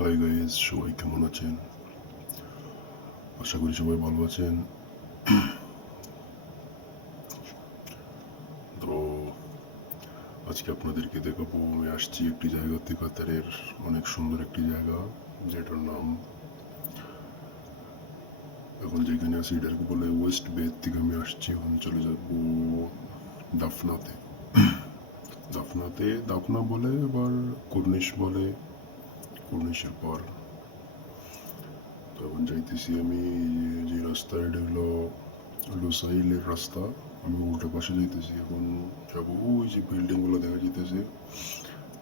Hi guys, সবাই কেমন আছেন? আশা করি সবাই ভালো আছেন। তো আজকে আপনাদেরকে দেখাবো, আমি আসছি একটি জায়গাতে, কাতারের অনেক সুন্দর একটি জায়গা, যেটার নাম এখন যেখানে আছি এটাকে বলে ওয়েস্ট বেদ থেকে আমি আসছি। এখন চলে যাবো দাফনাতে। দাফনা বলে, আবার কর্নিশ বলে, কর্নিশের পর তখন যাইতেছি আমি। যে রাস্তা, এটা হলো লুসাইলের রাস্তা। আমি উল্টা পাশে যাইতেছি। এখন যাবো ওই যে বিল্ডিং গুলো দেখা যাইতেছে,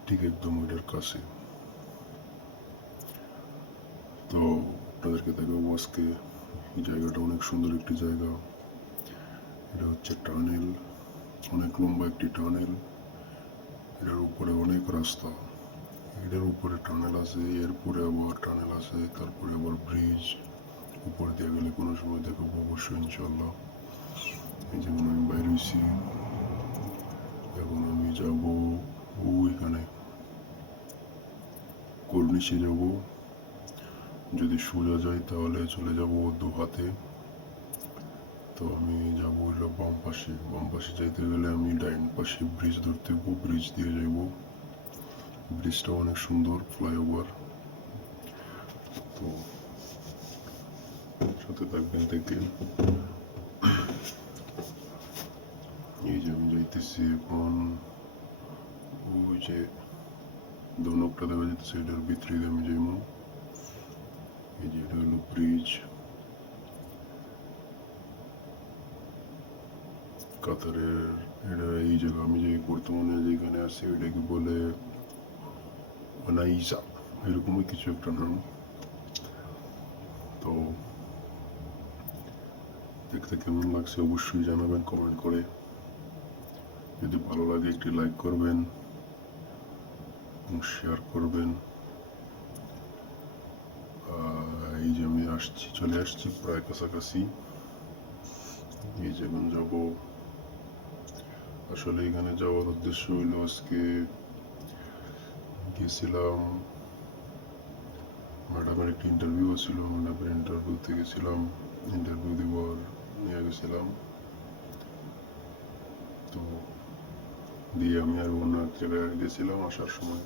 ঠিক একদম ওইটার কাছে। তো আপনাদেরকে দেখাবো আজকে। এই জায়গাটা অনেক সুন্দর একটি জায়গা। এটা হচ্ছে টানেল, অনেক লম্বা একটি টানেল। এটার উপরে অনেক রাস্তা, এটার উপরে টানেল আছে, এরপরে আবার টানেল আছে, তারপরে আবার ব্রিজ। উপরে দিয়ে গেলে কোনো সময় দেখাবো অবশ্যই, ইনশাল্লাহ। এই যেমন আমি বাইরে হয়েছি, এখন আমি যাব ওইখানে কর্নিশে যাব। যদি সোজা যাই তাহলে চলে যাব দোহাতে। তো আমি যাব হইলো বাম পাশে। বাম পাশে যাইতে গেলে আমি ডাইন পাশে ব্রিজ ধরতে হবো, ব্রিজ দিয়ে যাব। ব্রিজটা অনেক সুন্দর, ফ্লাইওভার। তো সাথে থাকবেন, দেখেন। এই যে আমি যাইতেছি এখন, ওই যে দনকটা দেখা যাইতেছে, এটার ভিতরে দিয়ে আমি যাইব। এই যে এটা হলো ব্রিজ। কাতারের এটা এই জায়গা, আমি যে বর্তমানে যেখানে আছি ওইটাকে বলে অনাইজা, এরকমই কিছু একটা নাম। তো দেখতে কেমন লাগছে অবশ্যই জানাবেন কমেন্ট করে। যদি ভালো লাগে একটি লাইক করবেন এবং শেয়ার করবেন। এই যে আমি চলে আসছি প্রায় কাছাকাছি। এই যেমন যাব, আসলে এখানে যাওয়ার উদ্দেশ্য হইল, আজকে গেছিলাম, ম্যাডামের একটি ইন্টারভিউ ছিল, ম্যাডামের ইন্টারভিউতে গেছিলাম, ইন্টারভিউ দেওয়ার নিয়ে গেছিলাম। তো দিয়ে আমি আর অন্য এক জায়গায় গেছিলাম। আসার সময়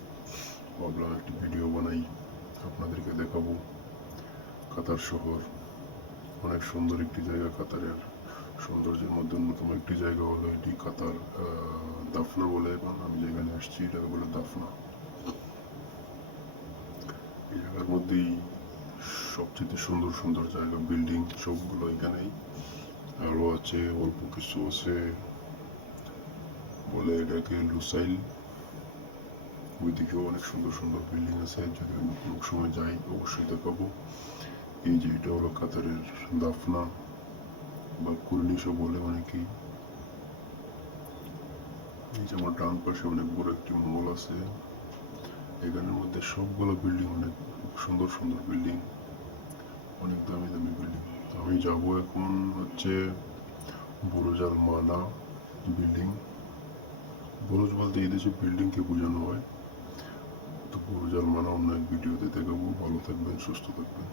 ভাবলাম একটি ভিডিও বানাই, আপনাদেরকে দেখাবো। কাতার শহর অনেক সুন্দর একটি জায়গা। কাতারের সৌন্দর্যের মধ্যে অন্যতম একটি জায়গা হলো এটি কাতার দাফনা বলে। এবং আমি যেখানে আসছি এটাকে বলে দাফনা। এই জায়গার মধ্যেই সবচেয়ে সুন্দর সুন্দর জায়গা, বিল্ডিং সবগুলো এখানেই। আরও আছে, অল্প কিছু আছে, বলে এটাকে লুসাইল। ওইদিকেও অনেক সুন্দর সুন্দর বিল্ডিং আছে। যদি আমি কোনো সময় যাই অবশ্যই দেখাবো। এই যে এটা হলো কাতারের দাফনা বা কুর্নিশও বলে অনেকেই। এই যে আমার ডান পাশে অনেক বড় একটি মল আছে। এখানের মধ্যে সবগুলো বিল্ডিং অনেক সুন্দর সুন্দর বিল্ডিং, অনেক দামি দামি বিল্ডিং। আমি যাব এখন হচ্ছে বুরুজ আল মানা বিল্ডিং। বুরুজ বলতে এই দেশে বিল্ডিংকে বোঝানো হয়। তো বুরুজ আল মানা অন্য এক ভিডিওতে দেখাবো। ভালো থাকবেন, সুস্থ থাকবেন।